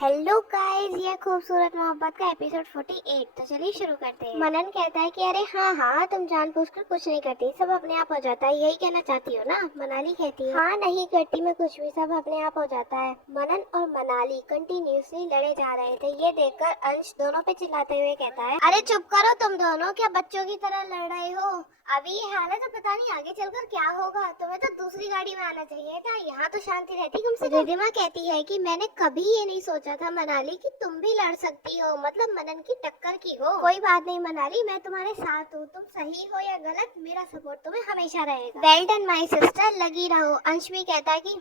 Hello guys, ये खूबसूरत मोहब्बत का एपिसोड 48। तो चलिए शुरू करते हैं। मनन कहता है कि अरे हाँ हाँ, तुम जानबूझकर कुछ नहीं करती, सब अपने आप हो जाता है, यही कहना चाहती हो ना। मनाली कहती है हाँ, नहीं करती मैं कुछ भी, सब अपने आप हो जाता है। मनन और मनाली कंटिन्यूसली लड़े जा रहे थे। ये देखकर अंश दोनों पे चिल्लाते हुए कहता है अरे चुप करो तुम दोनों, क्या बच्चों की तरह लड़ रहे हो। अभी ये हाल है तो पता नहीं आगे चलकर क्या होगा। तुम्हें तो दूसरी गाड़ी में आना चाहिए था, यहाँ तो शांति रहती कम से कम। रिधिमा कहती है कि मैंने कभी ये नहीं सोचा था मनाली कि तुम भी लड़ सकती हो, मतलब मनन की टक्कर की हो। कोई बात नहीं मनाली, मैं तुम्हारे साथ हूँ, तुम सही हो या गलत, मेरा सपोर्ट तुम्हें हमेशा रहेगा। वेल डन माय सिस्टर, लगी रहो। अंश भी कहता है कि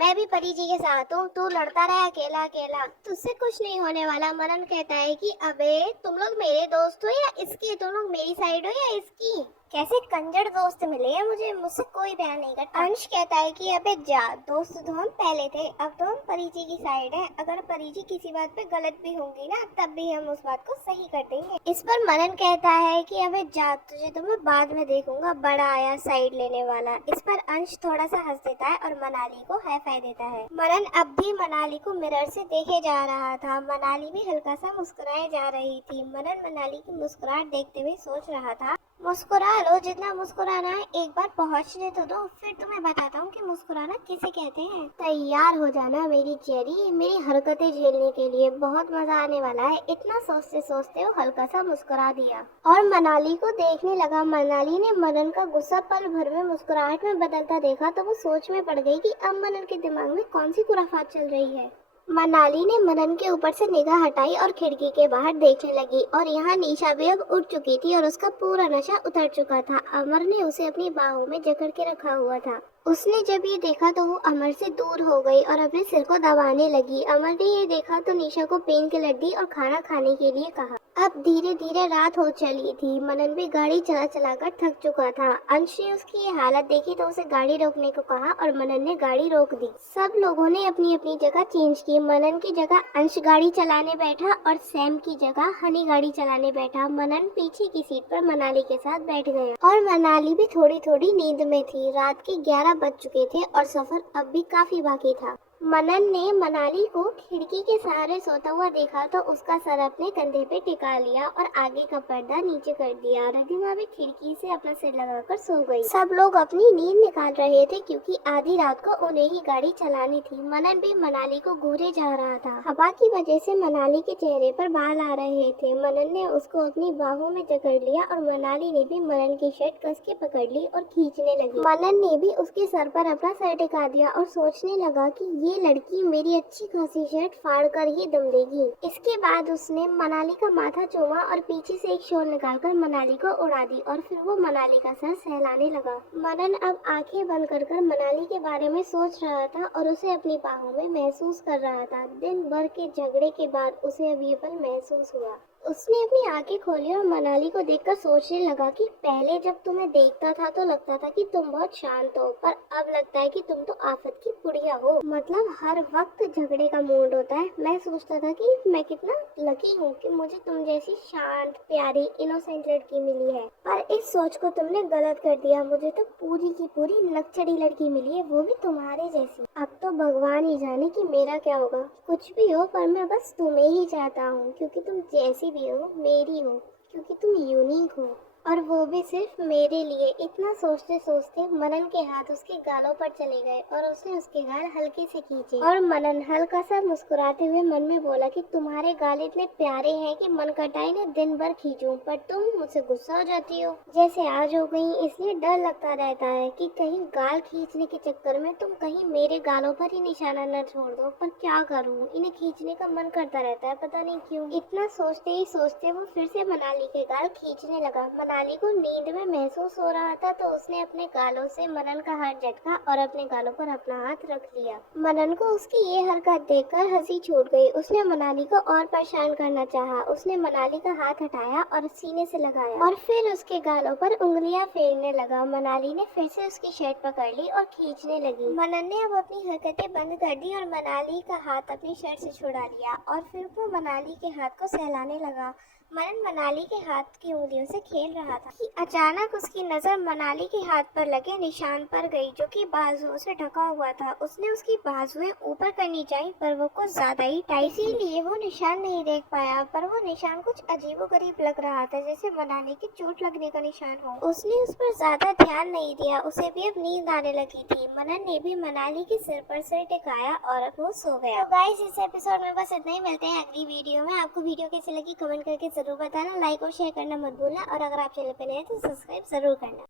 मैं भी परी जी के साथ हूँ, तू लड़ता रहे अकेला अकेला, तुझसे कुछ नहीं होने वाला। मनन कहता है कि अबे तुम लोग मेरे दोस्त हो या इसके, तुम लोग मेरी साइड हो या इसकी, कैसे कंजर दोस्त मिले हैं मुझे, मुझसे कोई बयान नहीं करता। अंश कहता है कि अबे जा, दोस्त तो हम पहले थे, अब तो हम परी जी की साइड है। अगर परी जी किसी बात पे गलत भी होंगी ना, तब भी हम उस बात को सही कर देंगे। इस पर मनन कहता है कि अबे जा, तुझे तो मैं बाद में देखूंगा, बड़ा आया साइड लेने वाला। इस पर अंश थोड़ा सा हंस देता है और मनाली को हाई फाई देता है। मनन अब भी मनाली को मिरर से देखे जा रहा था। मनाली भी हल्का सा मुस्कुराए जा रही थी। मनन मनाली की मुस्कुराहट देखते हुए सोच रहा था, मुस्कुरा लो, जितना मुस्कुराना है एक बार पहुंचने तो दो, फिर तुम्हें बताता हूँ कि मुस्कुराना किसे कहते हैं। तैयार हो जाना मेरी चेरी, मेरी हरकतें झेलने के लिए, बहुत मजा आने वाला है। इतना सोचते सोचते वो हल्का सा मुस्कुरा दिया और मनाली को देखने लगा। मनाली ने मनन का गुस्सा पल भर में मुस्कुराहट में बदलता देखा तो वो सोच में पड़ गई कि अब मनन के दिमाग में कौन सी खुराफात चल रही है। मनाली ने मनन के ऊपर से निगाह हटाई और खिड़की के बाहर देखने लगी और यहाँ निशा भी अब उठ चुकी थी और उसका पूरा नशा उतर चुका था। अमर ने उसे अपनी बाहों में जकड़ के रखा हुआ था। उसने जब ये देखा तो वो अमर से दूर हो गई और अपने सिर को दबाने लगी। अमर ने ये देखा तो निशा को पेन किलर दी और खाना खाने के लिए कहा। अब धीरे धीरे रात हो चली थी। मनन भी गाड़ी चला चला कर थक चुका था। अंश ने उसकी ये हालत देखी तो उसे गाड़ी रोकने को कहा और मनन ने गाड़ी रोक दी। सब लोगों ने अपनी अपनी जगह चेंज की। मनन की जगह अंश गाड़ी चलाने बैठा और सैम की जगह हनी गाड़ी चलाने बैठा। मनन पीछे की सीट पर मनाली के साथ बैठ गया और मनाली भी थोड़ी थोड़ी नींद में थी। रात के 11 बज चुके थे और सफर अब भी काफी बाकी था। मनन ने मनाली को खिड़की के सहारे सोता हुआ देखा तो उसका सर अपने कंधे पे टिका लिया और आगे का पर्दा नीचे कर दिया। रिधिमा भी खिड़की से अपना सिर लगाकर सो गई। सब लोग अपनी नींद निकाल रहे थे क्योंकि आधी रात को उन्हें ही गाड़ी चलानी थी। मनन भी मनाली को घूरे जा रहा था। हवा की वजह से मनाली के चेहरे पर बाल आ रहे थे। मनन ने उसको अपनी बाहों में जकड़ लिया और मनाली ने भी मनन की शर्ट कस के पकड़ ली और खींचने लगी। मनन ने भी उसके सर पर अपना सर टिका दिया और सोचने लगा कि ये लड़की मेरी अच्छी खासी शर्ट फाड़ कर ही दम देगी। इसके बाद उसने मनाली का माथा चूमा और पीछे से एक शॉल निकालकर मनाली को उड़ा दी और फिर वो मनाली का सर सहलाने लगा। मनन अब आंखें बंद कर मनाली के बारे में सोच रहा था और उसे अपनी बाहों में महसूस कर रहा था। दिन भर के झगड़े के बाद उसे अब ये पल महसूस हुआ। उसने अपनी आंखें खोली और मनाली को देखकर सोचने लगा कि पहले जब तुम्हें देखता था तो लगता था कि तुम बहुत शांत हो, पर अब लगता है कि तुम तो आफत की पुड़िया हो। मतलब हर वक्त झगड़े का मूड होता है। मैं सोचता था कि मैं कितना लकी हूँ कि मुझे तुम जैसी शांत, प्यारी, इनोसेंट लड़की मिली है, पर इस सोच को तुमने गलत कर दिया। मुझे तो पूरी की पूरी नकचड़ी लड़की मिली है, वो भी तुम्हारे जैसी। अब तो भगवान ही जाने कि मेरा क्या होगा। कुछ भी हो, पर मैं बस तुम्हें ही चाहता हूँ क्योंकि तुम जैसी भी हो मेरी हो, क्योंकि तुम यूनिक हो, और वो भी सिर्फ मेरे लिए। इतना सोचते सोचते मनन के हाथ उसके गालों पर चले गए और उसने उसके गाल हल्के से खींचे और मनन हल्का सा मुस्कुराते हुए मन में बोला कि तुम्हारे गाल इतने प्यारे हैं कि मन करता है इन्हें दिन भर खींचूं, पर तुम मुझसे गुस्सा हो जाती हो, जैसे आज हो गई। इसलिए डर लगता रहता है कि कहीं गाल खींचने के चक्कर में तुम कहीं मेरे गालों पर ही निशाना न छोड़ दो। पर क्या करूँ, इन्हें खींचने का मन करता रहता है, पता नहीं क्यों। इतना सोचते ही सोचते वो फिर से मनाली के गाल खींचने लगा। मनाली को नींद में महसूस हो रहा था तो उसने अपने गालों से मनन का हाथ झटका और अपने गालों पर अपना हाथ रख लिया। मनन को उसकी ये हरकत देखकर हंसी छूट गई। उसने मनाली को और परेशान करना चाहा। उसने मनाली का हाथ हटाया और सीने से लगाया और फिर उसके गालों पर उंगलियां फेरने लगा। मनाली ने फिर से उसकी शर्ट पकड़ ली और खींचने लगी। मनन ने अब अपनी हरकतें बंद कर दी और मनाली का हाथ अपनी शर्ट से छुड़ा लिया और फिर वो मनाली के हाथ को सहलाने लगा। मनन मनाली के हाथ की उंगलियों से खेल रहा था कि अचानक उसकी नजर मनाली के हाथ पर लगे निशान पर गई, जो कि बाजुओं से ढका हुआ था। उसने उसकी बाजुएं ऊपर करनी चाहिए पर वो कुछ ज्यादा ही टाइट, इसीलिए वो निशान नहीं देख पाया। पर वो निशान कुछ अजीबोगरीब लग रहा था, जैसे मनाली की चोट लगने का निशान हो। उसने उस पर ज्यादा ध्यान नहीं दिया, उसे भी अब नींद आने लगी थी। मनन ने भी मनाली के सिर पर सिर टिकाया और वो सो गया। तो गाइस, इस एपिसोड में बस इतना ही। मिलते हैं अगली वीडियो में। आपको वीडियो कैसी लगी कमेंट करके जरूर बताना, लाइक और शेयर करना मत भूलना, और अगर आप चैनल पे नए हैं तो सब्सक्राइब जरूर करना।